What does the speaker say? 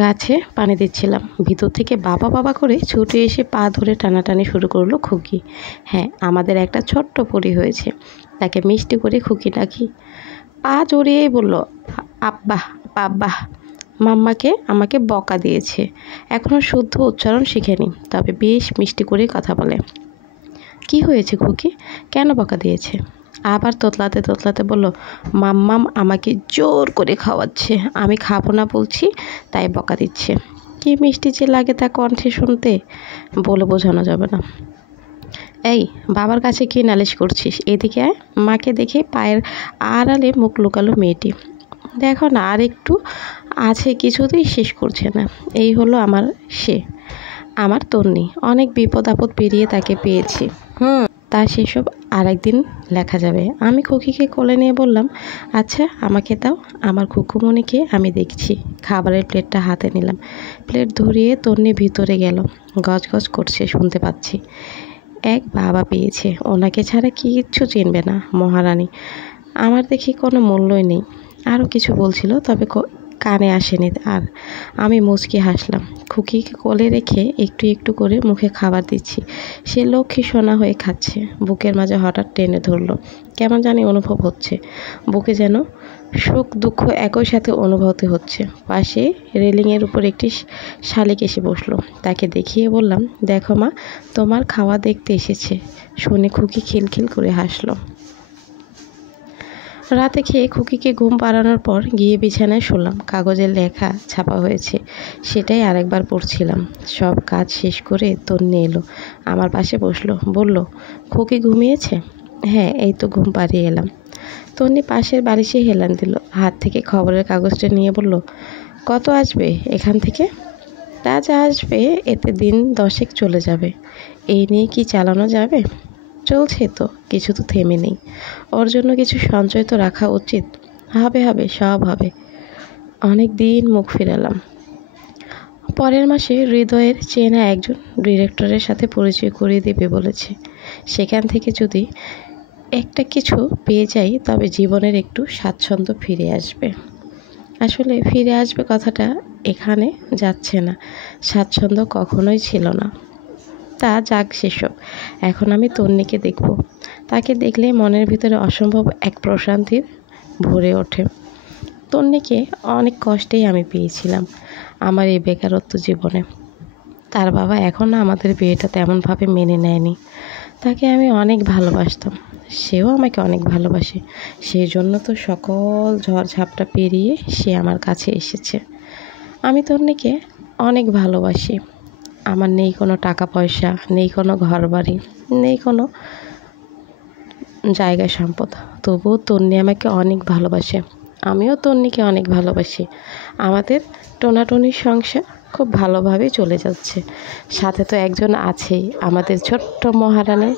গাছে পানি দিচ্ছিলাম, ভিতর থেকে বাবা বাবা করে ছুটে এসে পা ধরে টানাটানি শুরু করলো খুকি। হ্যাঁ, আমাদের একটা ছোট্ট পরী হয়েছে, তাকে মিষ্টি করে খুকি ডাকি। পা জড়িয়েই বলল, আব্বা আব্বা। মাম্মাকে আমাকে বকা দিয়েছে, এখনও শুদ্ধ উচ্চারণ শিখেনি, তবে বেশ মিষ্টি করে কথা বলে। কি হয়েছে খুকি, কেন বকা দিয়েছে? আবার তোতলাতে তোতলাতে বলল, মাম্মাম আমাকে জোর করে খাওয়াচ্ছে, আমি খাবো না বলছি, তাই বকা দিচ্ছে। কি মিষ্টি যে লাগে তা কণ্ঠে শুনতে, বলে বোঝানো যাবে না। এই, বাবার কাছে কি নালিশ করছিস? এদিকে আয়। মাকে দেখে পায়ের আড়ালে মুখ লুকালো মেয়েটি। দেখো না, আর একটু আছে, কিছুতেই শেষ করছে না। এই হলো আমার তন্নি। অনেক বিপদ আপদ পেরিয়ে তাকে পেয়েছি। তা সেসব আরেকদিন লেখা যাবে। আমি খুকিকে কোলে নিয়ে বললাম, আচ্ছা আমাকে দাও, আমার খুকুমণিকে আমি দেখছি। খাবারের প্লেটটা হাতে নিলাম, প্লেট ধরিয়ে তন্নি ভিতরে গেল। গজগজ করছে, শুনতে পাচ্ছি। এক বাবা পেয়েছে, ওনাকে ছাড়া কিচ্ছু চিনবে না মহারানী। আমার দেখি কোনো মূল্যই নেই। আরও কিছু বলছিল, তবে কানে আসেনি। আর আমি মুচকি হাসলাম। খুকিকে কোলে রেখে একটু একটু করে মুখে খাবার দিচ্ছি। সে লক্ষ্মী সোনা হয়ে খাচ্ছে। বুকের মাঝে হঠাৎ টেনে ধরলো। কেমন জানি অনুভব হচ্ছে, বুকে যেন সুখ দুঃখ একই সাথে অনুভূতি হচ্ছে। পাশে রেলিংয়ের উপর একটি শালিক এসে বসলো। তাকে দেখিয়ে বললাম, দেখো মা, তোমার খাওয়া দেখতে এসেছে। শুনে খুকি খিলখিল করে হাসলো। রাতে খেয়ে খুকিকে ঘুম পাড়ানোর পর গিয়ে বিছানায় শুলাম। কাগজের লেখা ছাপা হয়েছে, সেটাই আরেকবার পড়ছিলাম। সব কাজ শেষ করে তন্নি এলো, আমার পাশে বসলো, বলল, খুকি ঘুমিয়েছে? হ্যাঁ, এই তো ঘুম পাড়িয়ে এলাম। তন্নি পাশের বালিশে হেলান দিল, হাত থেকে খবরের কাগজটা নিয়ে বলল, কত আসবে এখান থেকে? তা যা আসবে এতে দিন 10 চলে যাবে। এই নিয়ে কি চালানো যাবে? চলছে তো, কিছু তো থেমে নেই। ওর জন্য কিছু সঞ্চয় তো রাখা উচিত। হবে হবে, সব হবে। অনেক দিন মুখ ফিরালাম। পরের মাসে হৃদয়ের চেনা একজন ডিরেক্টরের সাথে পরিচয় করিয়ে দেবে বলেছে। সেখান থেকে যদি একটা কিছু পেয়ে যাই, তবে জীবনের একটু স্বাচ্ছন্দ্য ফিরে আসবে। আসলে ফিরে আসবে কথাটা এখানে যাচ্ছে না, স্বাচ্ছন্দ্য কখনোই ছিল না। তা যাক সেসব, এখন আমি তন্নিকে দেখব। তাকে দেখলে মনের ভিতরে অসম্ভব এক প্রশান্তির ভরে ওঠে। তন্নিকে অনেক কষ্টেই আমি পেয়েছিলাম আমার এই বেকারত্ব জীবনে। তার বাবা এখনও আমাদের বিয়েটা তেমনভাবে মেনে নেয়নি। তাকে আমি অনেক ভালোবাসতাম, সেও আমাকে অনেক ভালোবাসে। সেই জন্য তো সকল ঝড় ঝাপটা পেরিয়ে সে আমার কাছে এসেছে। আমি তন্নিকে অনেক ভালোবাসি। আমার নেই কোনো টাকা পয়সা, নেই কোনো ঘর বাড়ি, নেই কোনো জায়গা সম্পদ, তবুও তন্নি আমাকে অনেক ভালোবাসে। আমিও তন্নিকে অনেক ভালোবাসি। আমাদের টোনাটনির সংসার খুব ভালোভাবেই চলে যাচ্ছে। সাথে তো একজন আছেই, আমাদের ছোট্ট মহারানী।